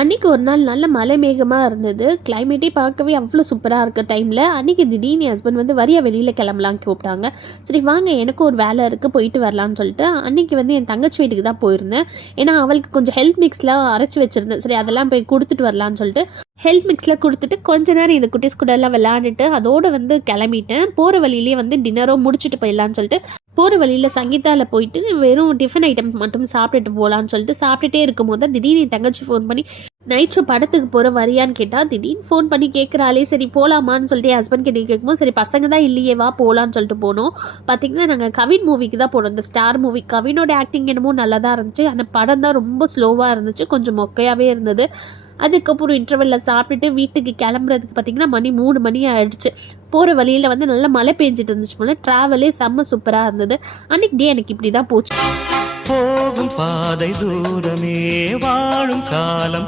அன்றைக்கி ஒரு நாள் நல்ல மழை மேகமாக இருந்தது. கிளைமேட்டே பார்க்கவே அவ்வளோ சூப்பராக இருக்க டைமில் அன்றைக்கி திடீர்னு என் ஹஸ்பண்ட் வந்து வரியா வெளியில் கிளம்பலான்னு கூப்பிட்டாங்க. சரி வாங்க, எனக்கும் ஒரு வேலை இருக்குது, போயிட்டு வரலான்னு சொல்லிட்டு அன்றைக்கி வந்து என் தங்கச்சி வீட்டுக்கு தான் போயிருந்தேன். ஏன்னா அவளுக்கு கொஞ்சம் ஹெல்த் மிக்ஸ்லாம் அரைச்சி வச்சுருந்தேன். சரி அதெல்லாம் போய் கொடுத்துட்டு வரலான்னு சொல்லிட்டு ஹெல்த் மிக்ஸில் கொடுத்துட்டு கொஞ்ச நேரம் இந்த குட்டீஸ் கூட எல்லாம் விளையாண்டுட்டு அதோடு வந்து கிளம்பிட்டேன். போகிற வழியிலேயே வந்து டின்னரும் முடிச்சுட்டு போயிடலான்னு சொல்லிட்டு போகிற வழியில் சங்கீதாவில் போயிட்டு வெறும் டிஃபன் ஐட்டம்ஸ் மட்டும் சாப்பிட்டுட்டு போகலான்னு சொல்லிட்டு சாப்பிட்டுட்டே இருக்கும்போது தான் திடீர்னு என் தங்கச்சி ஃபோன் பண்ணி நைட் ஷோ படத்துக்கு போகிற வரியான்னு கேட்டால் திடீர்னு ஃபோன் பண்ணி கேட்குறாளே. சரி போகலாமான்னு சொல்லிட்டு என் ஹஸ்பண்ட் கிட்டே கேட்கும்போது சரி பசங்க தான் இல்லையே வா போகலான்னு சொல்லிட்டு போனோம். பார்த்திங்கன்னா நாங்கள் கவின் மூவிக்கு தான் போனோம். இந்த ஸ்டார் மூவி. கவினோட ஆக்டிங் என்னமோ நல்லா தான் இருந்துச்சு. ஆனால் படம் தான் ரொம்ப ஸ்லோவாக இருந்துச்சு, கொஞ்சம் மொக்கையாகவே இருந்தது. அதுக்கப்புறம் இன்டர்வெல்ல சாப்பிட்டுட்டு வீட்டுக்கு கிளம்புறதுக்கு பார்த்திங்கன்னா மணி 3 மணி ஆகிடுச்சு. போகிற வழியில் வந்து நல்லா மழை பெஞ்சிட்டு இருந்துச்சு போல. ட்ராவலே செம்ம சூப்பராக இருந்தது. அன்றைக்கி டே எனக்கு இப்படி தான் போச்சு. போகும் பாதை தூரமே வாழும் காலம்